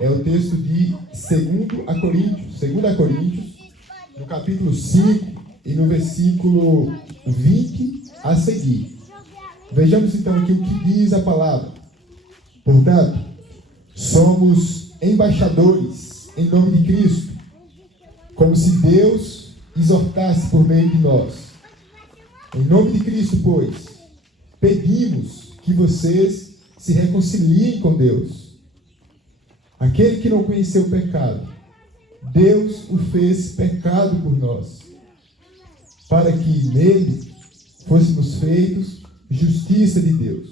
é o texto de 2 Coríntios, no capítulo 5 e no versículo 20 a seguir. Vejamos então aqui o que diz a palavra. Portanto, somos embaixadores em nome de Cristo, como se Deus exortasse por meio de nós. Em nome de Cristo, pois, pedimos que vocês se reconciliem com Deus. Aquele que não conheceu o pecado, Deus o fez pecado por nós, para que nele fôssemos feitos justiça de Deus.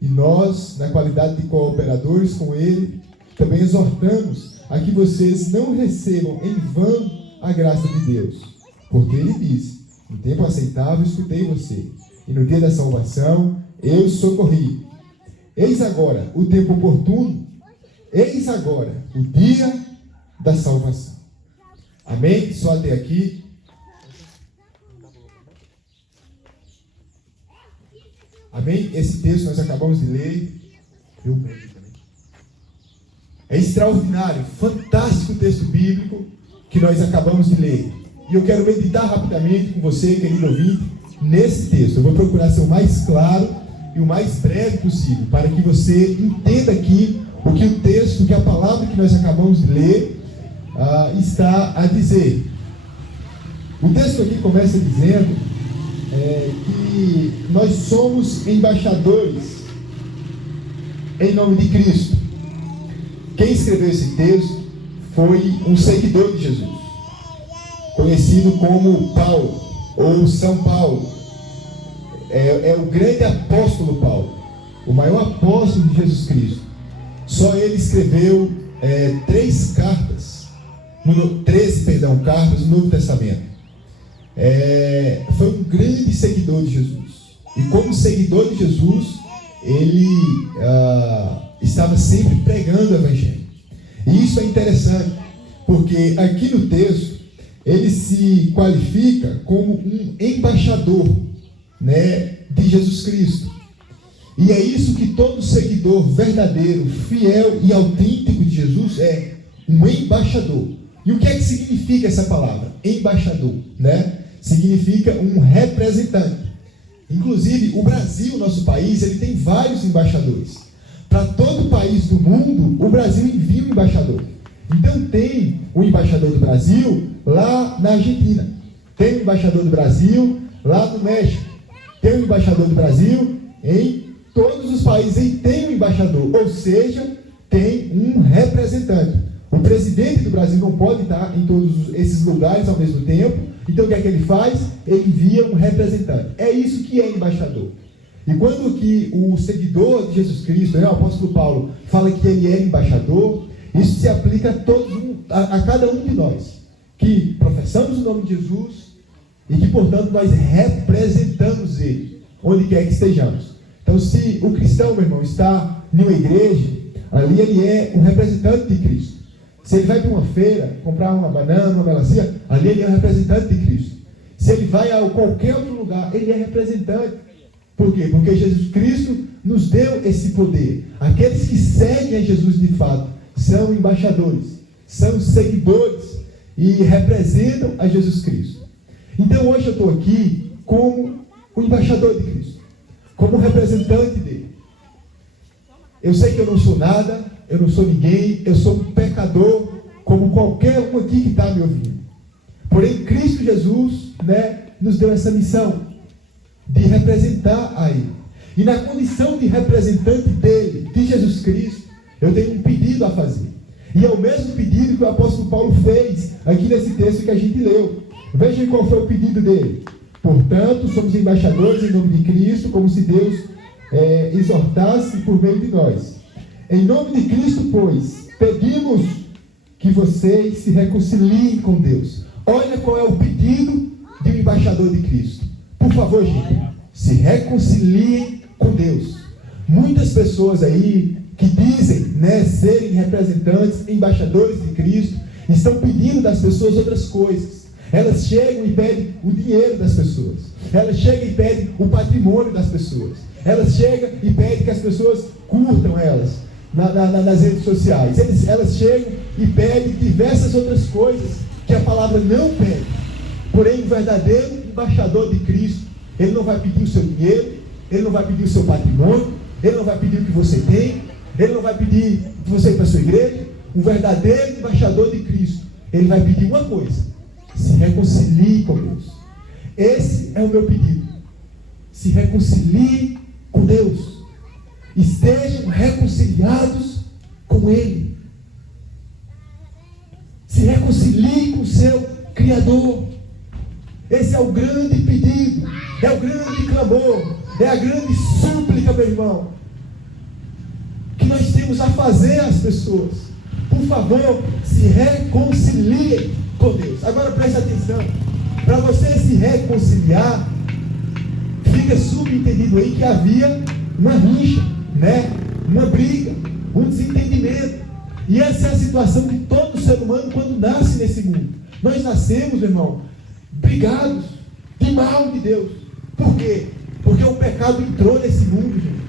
E nós, na qualidade de cooperadores com ele, também exortamos a que vocês não recebam em vão a graça de Deus. Porque ele disse: no tempo aceitável escutei você, e no dia da salvação eu socorri. Eis agora o tempo oportuno, eis agora o dia da salvação. Amém? Só até aqui. Amém? Esse texto nós acabamos de ler. É extraordinário, fantástico texto bíblico que nós acabamos de ler. E eu quero meditar rapidamente com você, querido ouvinte, nesse texto. Eu vou procurar ser o mais claro e o mais breve possível, para que você entenda aqui o que o texto, que a palavra que nós acabamos de ler está a dizer. O texto aqui começa dizendo que nós somos embaixadores em nome de Cristo. Quem escreveu esse texto foi um seguidor de Jesus, conhecido como Paulo, ou São Paulo. É o grande apóstolo Paulo, o maior apóstolo de Jesus Cristo. Só ele escreveu 13 cartas no Novo Testamento. Foi um grande seguidor de Jesus. E como seguidor de Jesus, ele estava sempre pregando o Evangelho. E isso é interessante, porque aqui no texto, ele se qualifica como um embaixador, de Jesus Cristo. E é isso que todo seguidor verdadeiro, fiel e autêntico de Jesus é, um embaixador. E o que é que significa essa palavra? Embaixador, significa um representante. Inclusive, o Brasil, nosso país, ele tem vários embaixadores. Para todo país do mundo, o Brasil envia um embaixador. Então tem o embaixador do Brasil lá na Argentina, tem o embaixador do Brasil lá no México, tem o embaixador do Brasil em todos os países, e tem um embaixador, ou seja, tem um representante. O presidente do Brasil não pode estar em todos esses lugares ao mesmo tempo. Então o que é que ele faz? Ele envia um representante. É isso que é embaixador. E quando que o seguidor de Jesus Cristo, o apóstolo Paulo, fala que ele é embaixador, isso se aplica a cada um de nós, que professamos o nome de Jesus e que, portanto, nós representamos ele, onde quer que estejamos. Então, se o cristão, meu irmão, está em uma igreja, ali ele é um representante de Cristo. Se ele vai para uma feira, comprar uma banana, uma melancia, ali ele é um representante de Cristo. Se ele vai a qualquer outro lugar, ele é representante. Por quê? Porque Jesus Cristo nos deu esse poder. Aqueles que seguem a Jesus de fato são embaixadores, são seguidores e representam a Jesus Cristo. Então hoje eu estou aqui como o embaixador de Cristo, como representante dele. Eu sei que eu não sou nada, eu não sou ninguém, eu sou um pecador, como qualquer um aqui que está me ouvindo. Porém, Cristo Jesus, nos deu essa missão de representar a Ele. E na condição de representante dele, de Jesus Cristo, eu tenho um pedido a fazer. E é o mesmo pedido que o apóstolo Paulo fez aqui nesse texto que a gente leu. Vejam qual foi o pedido dele. Portanto, somos embaixadores em nome de Cristo, como se Deus exortasse por meio de nós. Em nome de Cristo, pois, pedimos que vocês se reconciliem com Deus. Olha qual é o pedido de um embaixador de Cristo. Por favor, gente, se reconciliem com Deus. Muitas pessoas aí que dizem serem representantes, embaixadores de Cristo, estão pedindo das pessoas outras coisas. Elas chegam e pedem o dinheiro das pessoas. Elas chegam e pedem o patrimônio das pessoas. Elas chegam e pedem que as pessoas curtam elas. nas redes sociais. Elas chegam e pedem diversas outras coisas que a palavra não pede. Porém, o verdadeiro embaixador de Cristo, ele não vai pedir o seu dinheiro, ele não vai pedir o seu patrimônio, ele não vai pedir o que você tem, ele não vai pedir que você ir para a sua igreja. Um verdadeiro embaixador de Cristo, ele vai pedir uma coisa: se reconcilie com Deus. Esse é o meu pedido. Se reconcilie com Deus. Estejam reconciliados com Ele. Se reconcilie com o seu Criador. Esse é o grande pedido, é o grande clamor, é a grande súplica, meu irmão, que nós temos a fazer às pessoas. Por favor, se reconciliem com Deus. Agora preste atenção. Para você se reconciliar, fica subentendido aí que havia uma rixa, né? Uma briga, um desentendimento. E essa é a situação de todo ser humano quando nasce nesse mundo. Nós nascemos, meu irmão, brigados de mal de Deus. Por quê? Porque o pecado entrou nesse mundo, gente.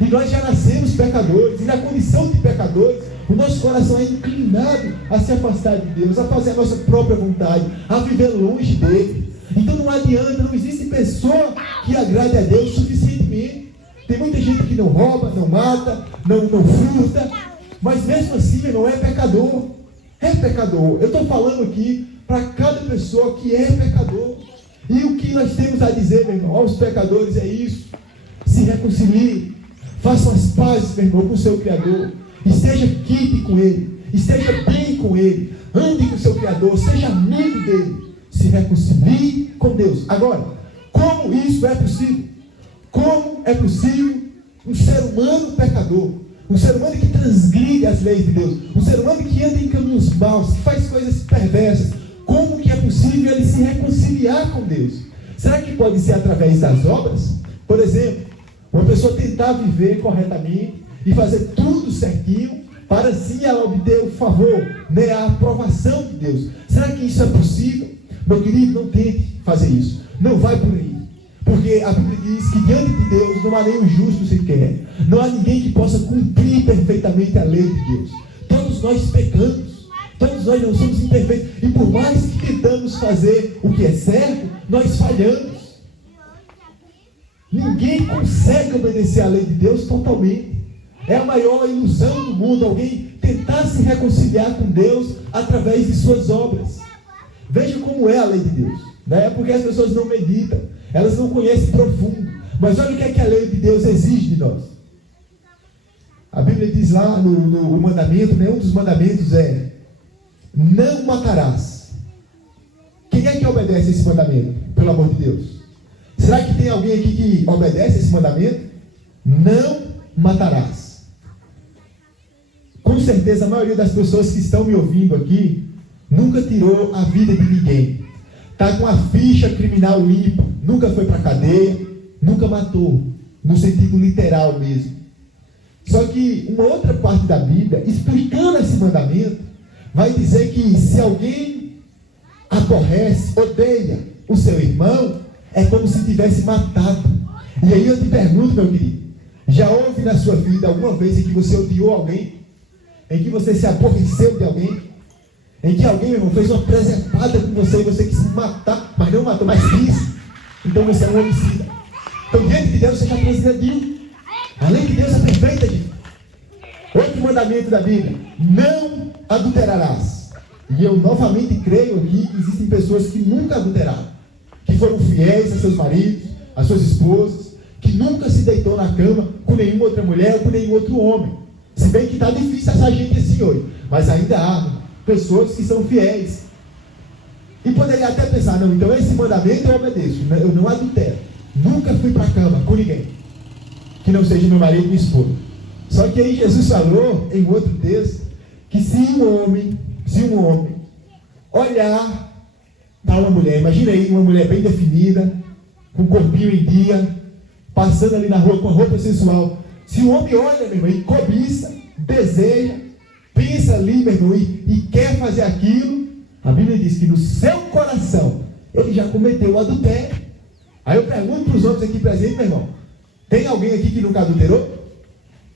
E nós já nascemos pecadores. E na condição de pecadores, o nosso coração é inclinado a se afastar de Deus, a fazer a nossa própria vontade, a viver longe dele. Então não adianta, não existe pessoa que agrade a Deus suficientemente. Tem muita gente que não rouba, não mata, não furta, mas mesmo assim, meu irmão, é pecador. É pecador. Eu estou falando aqui para cada pessoa que é pecador. E o que nós temos a dizer, meu irmão, aos pecadores é isso: se reconcilie, façam as pazes, meu irmão, com o seu Criador. Esteja quente com Ele, esteja bem com Ele, ande com o seu Criador, seja amigo dele, se reconcilie com Deus. Agora, como isso é possível? Como é possível um ser humano pecador, um ser humano que transgride as leis de Deus, um ser humano que anda em caminhos maus, que faz coisas perversas, como que é possível ele se reconciliar com Deus? Será que pode ser através das obras? Por exemplo, uma pessoa tentar viver corretamente e fazer tudo certinho, para assim ela obter o favor, né, a aprovação de Deus. Será que isso é possível? Meu querido, não tente fazer isso. Não vai por aí. Porque a Bíblia diz que diante de Deus não há nenhum justo sequer. Não há ninguém que possa cumprir perfeitamente a lei de Deus. Todos nós pecamos. Todos nós não somos imperfeitos. E por mais que tentamos fazer o que é certo, nós falhamos. Ninguém consegue obedecer a lei de Deus totalmente. É a maior ilusão do mundo alguém tentar se reconciliar com Deus através de suas obras. Veja como é a lei de Deus, né? Porque as pessoas não meditam, elas não conhecem profundo. Mas olha o que é que a lei de Deus exige de nós. A Bíblia diz lá no mandamento, né? Um dos mandamentos é: não matarás. Quem é que obedece esse mandamento? Pelo amor de Deus. Será que tem alguém aqui que obedece esse mandamento? Não matarás. Com certeza a maioria das pessoas que estão me ouvindo aqui nunca tirou a vida de ninguém. Está com a ficha criminal limpa, nunca foi para a cadeia, nunca matou, no sentido literal mesmo. Só que uma outra parte da Bíblia, explicando esse mandamento, vai dizer que se alguém aborrece, odeia o seu irmão, é como se tivesse matado. E aí eu te pergunto, meu querido, já houve na sua vida alguma vez em que você odiou alguém? Em que você se aborreceu de alguém? Em que alguém, meu irmão, fez uma presepada com você e você quis matar, mas não matou, mas quis? Então você é um homicida. Então diante de Deus você já transgrediu. A lei de Deus é perfeita, gente. Outro mandamento da Bíblia: não adulterarás. E eu novamente creio aqui que existem pessoas que nunca adulteraram, que foram fiéis a seus maridos, a suas esposas, que nunca se deitou na cama com nenhuma outra mulher ou com nenhum outro homem. Se bem que está difícil essa gente assim hoje, mas ainda há pessoas que são fiéis. E poderia até pensar: não, então esse mandamento eu obedeço, eu não adultero, nunca fui para a cama com ninguém que não seja meu marido e minha esposa. Só que aí Jesus falou em outro texto que se um homem olhar para uma mulher, imagina aí uma mulher bem definida, com o corpinho em dia, passando ali na rua com a roupa sensual, se o homem olha, meu irmão, e cobiça, deseja, pensa ali, meu irmão, e quer fazer aquilo, a Bíblia diz que no seu coração ele já cometeu o adultério. Aí eu pergunto para os homens aqui presentes, meu irmão, tem alguém aqui que nunca adulterou?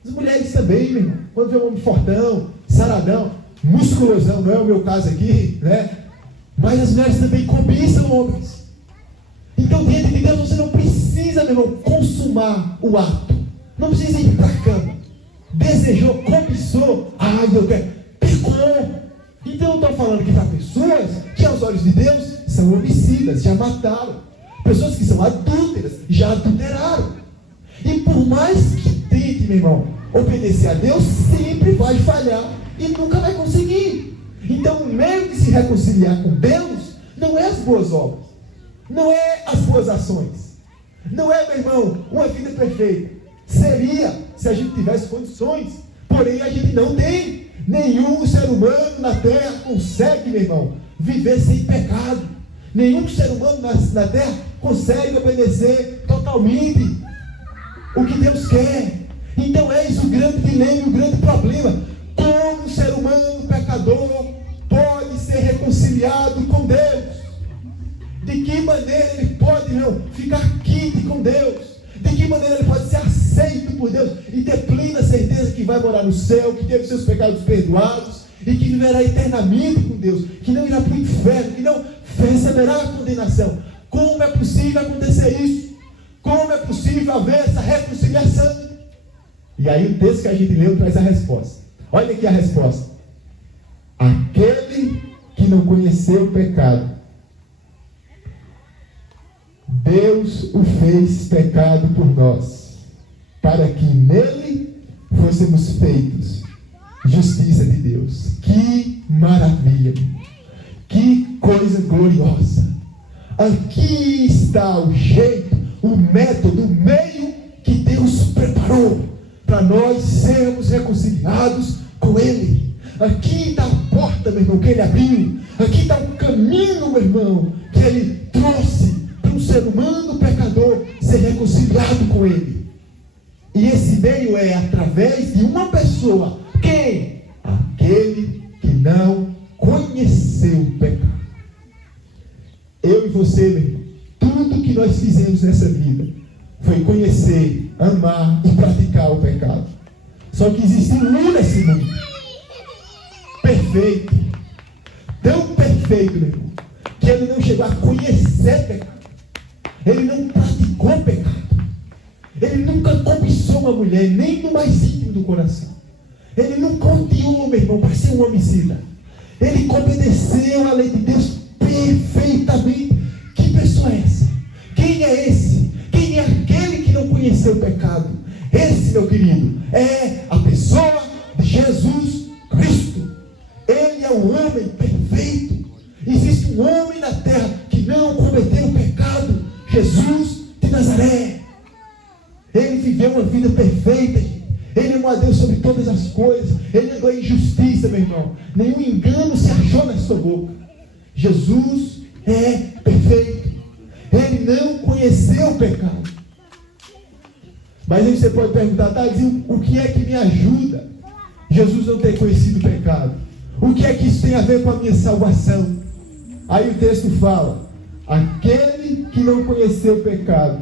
As mulheres também, meu irmão. quando vê um homem fortão, saradão, musculosão, não é o meu caso aqui, né? Mas as mulheres também cobiçam homens. Então, dentro de Deus, você não precisa, meu irmão, consumar o ato. Não precisa ir para a cama. Desejou, cobiçou, eu quero, pecou. Então, eu estou falando que para pessoas que, aos olhos de Deus, são homicidas, já mataram. Pessoas que são adúlteras, já adulteraram. E por mais que tente, meu irmão, obedecer a Deus, sempre vai falhar e nunca vai conseguir. Então, o meio de se reconciliar com Deus não é as boas obras, não é as boas ações, não é, meu irmão, uma vida perfeita. Seria se a gente tivesse condições, porém a gente não tem. Nenhum ser humano na terra consegue, meu irmão, viver sem pecado. Nenhum ser humano na terra consegue obedecer totalmente o que Deus quer. Então é isso o grande dilema, o grande problema. Como um ser humano pecador pode ser reconciliado com Deus? De que maneira ele pode, meu, ficar quite com Deus? De que maneira ele pode ser aceito por Deus e ter plena certeza que vai morar no céu, que teve seus pecados perdoados e que viverá eternamente com Deus, que não irá para o inferno, que não receberá a condenação? Como é possível acontecer isso? Como é possível haver essa reconciliação? E aí o texto que a gente leu traz a resposta. Olha aqui a resposta. Aquele que não conheceu o pecado, Deus o fez pecado por nós, para que nele fôssemos feitos justiça de Deus. Que maravilha! Que coisa gloriosa! Aqui está o jeito, o método, o meio que Deus preparou para nós sermos reconciliados com Ele. Aqui está a porta, meu irmão, que Ele abriu. Aqui está o caminho, meu irmão, que Ele trouxe para um ser humano pecador ser reconciliado com Ele. E esse meio é através de uma pessoa. Quem? Aquele que não conheceu o pecado. Eu e você, meu irmão, tudo que nós fizemos nessa vida foi conhecer, amar e praticar o pecado. Só que existe um nesse mundo perfeito, tão perfeito, meu irmão, que ele não chegou a conhecer pecado. Ele não praticou pecado. Ele nunca cobiçou uma mulher, nem no mais íntimo do coração. Ele nunca odiou, meu irmão, para ser um homicida. Ele obedeceu a lei de Deus perfeitamente. Que pessoa é essa? Quem é esse? Quem é aquele que não conheceu o pecado? Esse, meu querido, é a pessoa de Jesus Cristo. Ele é o homem perfeito. Existe um homem na terra que não cometeu pecado. Jesus de Nazaré. Ele viveu uma vida perfeita. Ele amou a Deus sobre todas as coisas. Ele negou a injustiça, meu irmão. Nenhum engano se achou na sua boca. Jesus é perfeito. Ele não conheceu o pecado. Mas aí você pode perguntar, o que é que me ajuda Jesus não ter conhecido o pecado? O que é que isso tem a ver com a minha salvação? Aí o texto fala: aquele que não conheceu o pecado,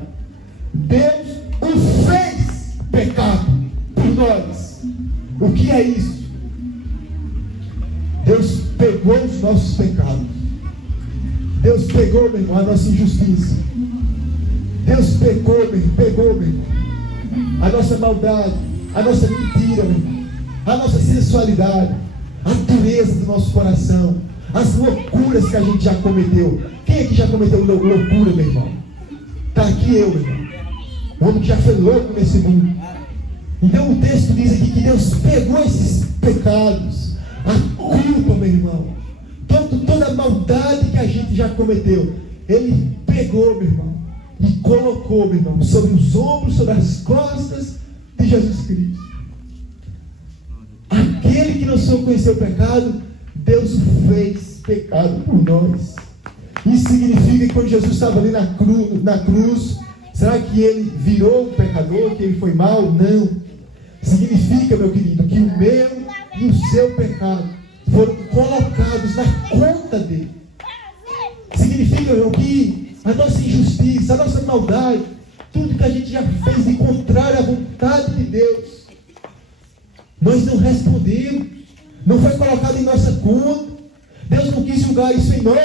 Deus o fez pecado por nós. O que é isso? Deus pegou os nossos pecados. Deus pegou, meu irmão, a nossa injustiça. Deus pegou, meu irmão, a nossa maldade, a nossa mentira, meu irmão, a nossa sensualidade, a dureza do nosso coração, as loucuras que a gente já cometeu. Quem é que já cometeu loucura, meu irmão? Está aqui eu, meu irmão, o homem que já foi louco nesse mundo. Então o texto diz aqui que Deus pegou esses pecados, a culpa, meu irmão, toda a maldade que a gente já cometeu, Ele pegou, meu irmão, e colocou, meu irmão, sobre os ombros, sobre as costas de Jesus Cristo. Aquele que não soube conhecer o pecado, Deus o fez pecado por nós. Isso significa que quando Jesus estava ali na cruz, será que Ele virou um pecador, que Ele foi mau? Não. Significa, meu querido, que o meu e o seu pecado foram colocados na conta dele. Significa, meu irmão, que a nossa injustiça, a nossa maldade, tudo que a gente já fez de contrário à vontade de Deus, Nós não respondemos. Não foi colocado em nossa conta. Deus não quis julgar isso em nós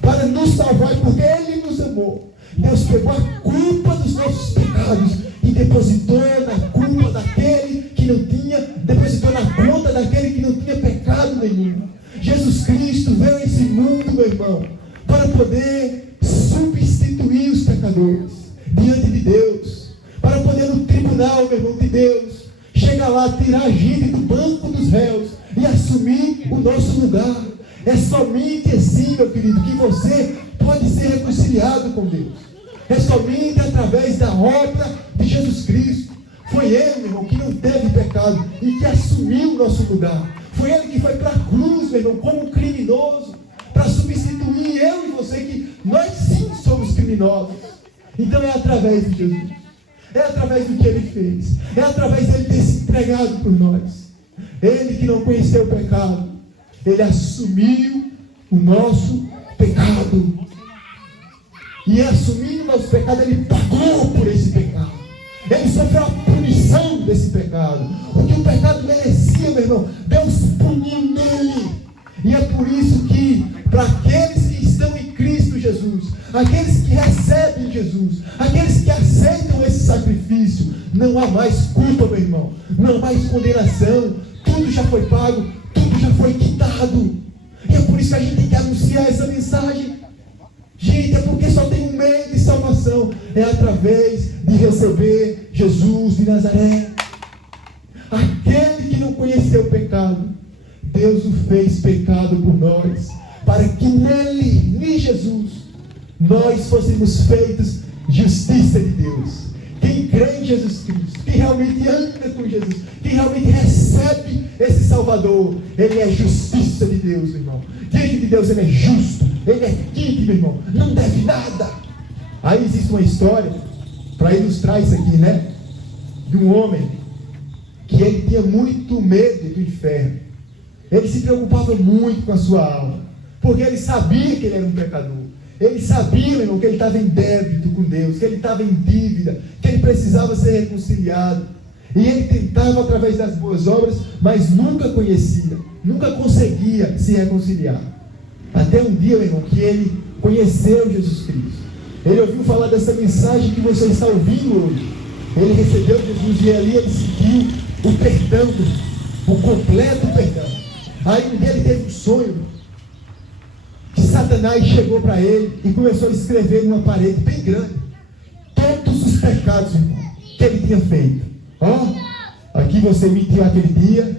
para nos salvar, porque Ele nos amou. Deus pegou a culpa dos nossos pecados e depositou na culpa daquele que não tinha, depositou na conta daquele que não tinha pecado nenhum. Jesus Cristo veio a esse mundo, meu irmão, para poder substituir os pecadores diante de Deus, para poder no tribunal, meu irmão, de Deus, chegar lá, tirar a gente do banco dos réus e assumir o nosso lugar. É somente assim, meu querido, que você pode ser reconciliado com Deus. É somente através da obra de Jesus Cristo. Foi Ele, meu irmão, que não teve pecado e que assumiu o nosso lugar. Foi Ele que foi para a cruz, meu irmão, como um criminoso, para substituir eu e você, que nós sim somos criminosos. Então é através de Jesus. É através do que Ele fez. É através dele ter se entregado por nós. Ele que não conheceu o pecado, Ele assumiu o nosso pecado. E assumindo o nosso pecado, Ele pagou por esse pecado. Ele sofreu a punição desse pecado. O que o pecado merecia, meu irmão, Deus puniu nele. E é por isso que, para aqueles que estão em Cristo Jesus, aqueles que recebem Jesus, aqueles que aceitam esse sacrifício, não há mais culpa, meu irmão. Não há mais condenação. Tudo já foi pago, tudo já foi quitado. E é por isso que a gente tem que anunciar essa mensagem. Gente, é porque só tem um meio de salvação. É através de receber Jesus de Nazaré. Aquele que não conheceu o pecado, Deus o fez pecado por nós, para que nele, em Jesus, nós fôssemos feitos justiça de Deus. Quem crê em Jesus Cristo, quem realmente anda com Jesus, quem realmente recebe esse Salvador, ele é justiça de Deus, meu irmão. Diante de Deus ele é justo, ele é quente, meu irmão, não deve nada. Aí existe uma história, para ilustrar isso aqui, né? De um homem, que ele tinha muito medo do inferno. Ele se preocupava muito com a sua alma, porque ele sabia que ele era um pecador. Ele sabia, meu irmão, que ele estava em débito com Deus, que ele estava em dívida, que ele precisava ser reconciliado. E ele tentava através das boas obras, mas nunca conhecia, nunca conseguia se reconciliar. Até um dia, meu irmão, que ele conheceu Jesus Cristo. Ele ouviu falar dessa mensagem que você está ouvindo hoje. Ele recebeu Jesus e ali ele sentiu o perdão, o completo perdão. Aí um dia ele teve um sonho, que Satanás chegou para ele e começou a escrever numa parede bem grande todos os pecados, irmão, que ele tinha feito. Aqui você mentiu aquele dia,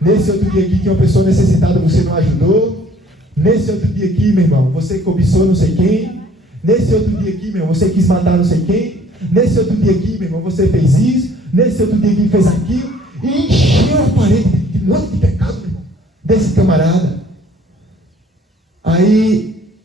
nesse outro dia aqui tinha uma pessoa necessitada, você não ajudou, nesse outro dia aqui, meu irmão, você cobiçou não sei quem, nesse outro dia aqui, meu irmão, você quis matar não sei quem, nesse outro dia aqui, meu irmão, você fez isso, nesse outro dia aqui fez aquilo, e encheu a parede de um monte de pecado, meu irmão, desse camarada. Aí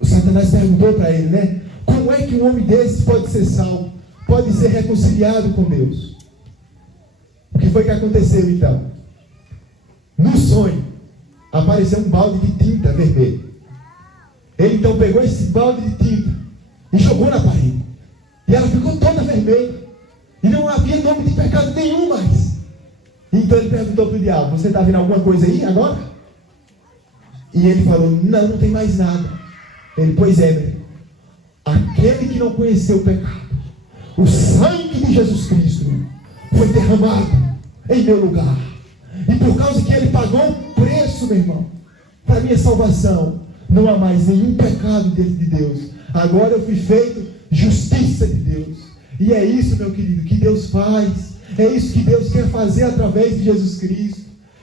o Satanás perguntou para ele, né? Como é que um homem desse pode ser salvo? Pode ser reconciliado com Deus? O que foi que aconteceu então? No sonho, apareceu um balde de tinta vermelha. Ele então pegou esse balde de tinta e jogou na parede. E ela ficou toda vermelha. E não havia nome de pecado nenhum mais. Então ele perguntou para o diabo, você está vendo alguma coisa aí agora? E ele falou, não tem mais nada. Ele, pois é, meu, aquele que não conheceu o pecado, o sangue de Jesus Cristo foi derramado em meu lugar. E por causa que ele pagou o preço, meu irmão, para minha salvação, não há mais nenhum pecado diante de Deus. Agora eu fui feito justiça de Deus. E é isso, meu querido, que Deus faz. É isso que Deus quer fazer através de Jesus Cristo.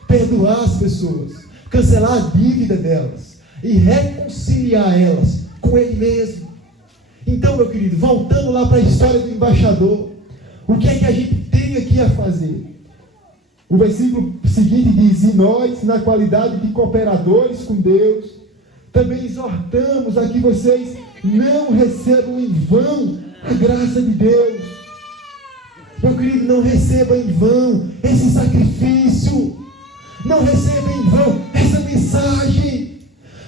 Perdoar as pessoas, cancelar a dívida delas e reconciliar elas com Ele mesmo. Então, meu querido, voltando lá para a história do embaixador, o que é que a gente tem aqui a fazer? O versículo seguinte diz, e nós, na qualidade de cooperadores com Deus, também exortamos a que vocês não recebam em vão a graça de Deus. Meu querido, não receba em vão esse sacrifício. Não receba em vão essa mensagem.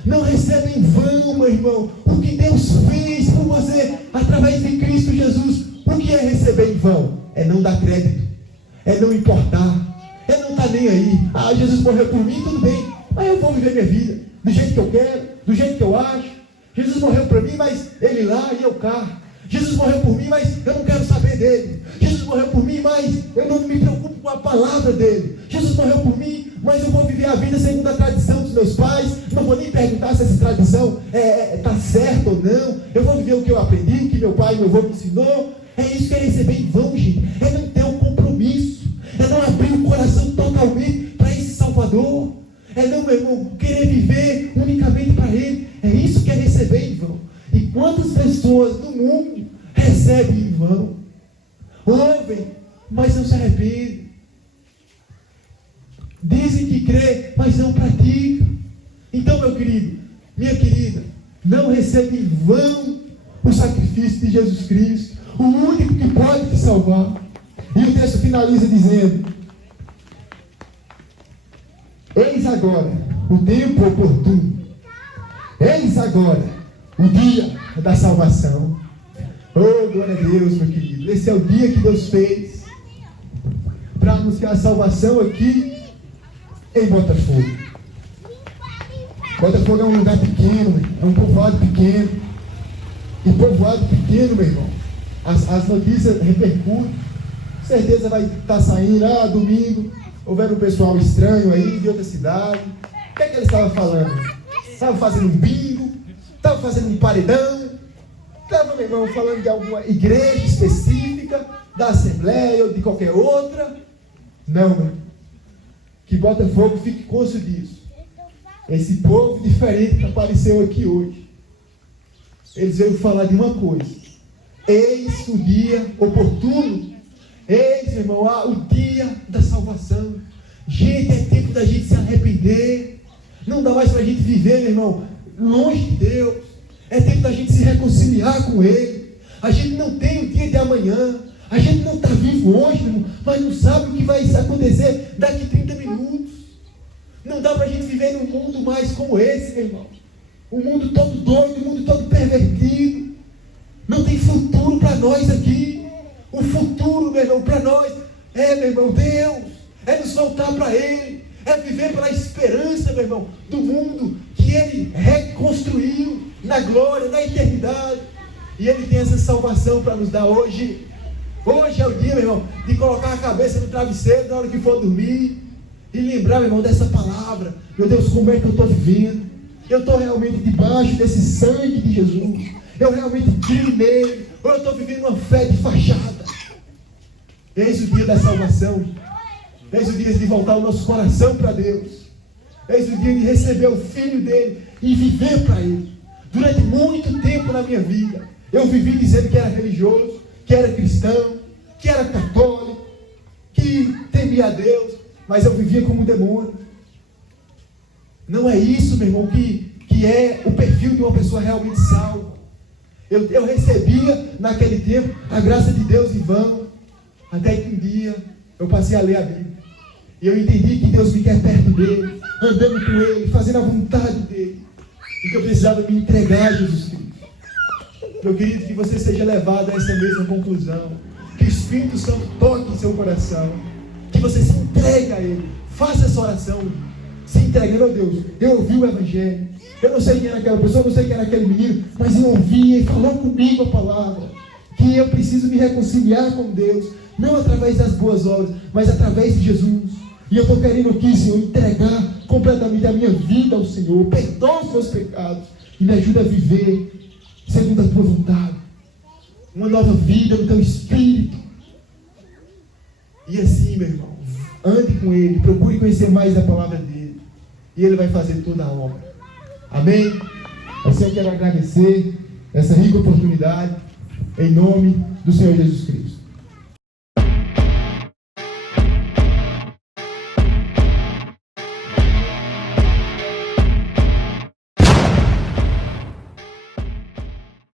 Não receba em vão, meu irmão, o que Deus fez por você através de Cristo Jesus O que é receber em vão? É não dar crédito, é não importar, é não estar nem aí. Ah, Jesus morreu por mim, tudo bem, mas eu vou viver minha vida do jeito que eu quero, do jeito que eu acho. Jesus morreu por mim, mas ele lá e eu cá. Jesus morreu por mim, mas eu não quero saber dele. Jesus morreu por mim, mas eu não me preocupo com a palavra dele. Jesus morreu por mim, mas eu vou viver a vida segundo a tradição dos meus pais. Não vou nem perguntar se essa tradição está certa ou não. Eu vou viver o que eu aprendi, o que meu pai e meu avô me ensinou. É isso que é receber em vão, gente. É não ter um compromisso. É não abrir o coração totalmente para esse Salvador. É não, meu irmão, querer viver unicamente para ele. É isso que é receber em vão. E quantas pessoas do mundo recebem em vão? Ouvem, mas não se arrependem. Dizem que crê, mas não praticam. Então, meu querido, minha querida, não receba em vão o sacrifício de Jesus Cristo, o único que pode te salvar. E o texto finaliza dizendo: eis agora o tempo oportuno, eis agora o dia da salvação. Oh, glória a Deus, meu querido. Esse é o dia que Deus fez para anunciar a salvação aqui em Botafogo. Botafogo é um lugar pequeno, é um povoado pequeno. E povoado pequeno, meu irmão, as notícias repercutem. Com certeza vai estar saindo, domingo, houver um pessoal estranho aí de outra cidade. O que é que ele estava falando? Estava fazendo um bingo, estava fazendo um paredão, estava, meu irmão, falando de alguma igreja específica, da Assembleia ou de qualquer outra. Não, meu. Que Botafogo fique cônscio disso. Esse povo diferente que apareceu aqui hoje, eles veio falar de uma coisa: eis o dia oportuno. Eis, meu irmão, o dia da salvação. Gente, é tempo da gente se arrepender. Não dá mais para a gente viver, meu irmão, longe de Deus. É tempo da gente se reconciliar com Ele. A gente não tem o dia de amanhã. A gente não está vivo hoje, meu irmão, mas não sabe o que vai acontecer daqui 30 minutos. Não dá para a gente viver num mundo mais como esse, meu irmão. Um mundo todo doido, um mundo todo pervertido. Não tem futuro para nós aqui. O futuro, meu irmão, para nós meu irmão, Deus. É nos voltar para Ele. É viver pela esperança, meu irmão, do mundo que Ele reconstruiu na glória, na eternidade. E Ele tem essa salvação para nos dar hoje. Hoje é o dia, meu irmão, de colocar a cabeça no travesseiro na hora que for dormir e lembrar, meu irmão, dessa palavra. Meu Deus, como é que eu estou vivendo? Eu estou realmente debaixo desse sangue de Jesus? Eu realmente creio nele? Ou eu estou vivendo uma fé de fachada? Eis o dia da salvação. Eis o dia de voltar o nosso coração para Deus. Eis o dia de receber o Filho dele e viver para Ele. Durante muito tempo na minha vida, eu vivi dizendo que era religioso, que era cristão, que era católico, que temia a Deus, mas eu vivia como um demônio. Não é isso, meu irmão, que é o perfil de uma pessoa realmente salva. Eu recebia naquele tempo a graça de Deus em vão, até que um dia eu passei a ler a Bíblia. E eu entendi que Deus me quer perto dele, andando com ele, fazendo a vontade dele. E que eu precisava me entregar a Jesus Cristo. Meu querido, que você seja levado a essa mesma conclusão. Que o Espírito Santo toque em seu coração. Que você se entregue a Ele. Faça essa oração. Se entregue, meu Deus. Eu ouvi o Evangelho. Eu não sei quem era aquela pessoa, eu não sei quem era aquele menino, mas eu ouvi e falou comigo a palavra. Que eu preciso me reconciliar com Deus. Não através das boas obras, mas através de Jesus. E eu estou querendo aqui, Senhor, entregar completamente a minha vida ao Senhor. Perdoa os meus pecados e me ajuda a viver segundo a tua vontade. Uma nova vida no teu espírito. E assim, meu irmão, ande com Ele, procure conhecer mais da palavra dEle. E Ele vai fazer toda a obra. Amém? Assim eu quero agradecer essa rica oportunidade em nome do Senhor Jesus Cristo.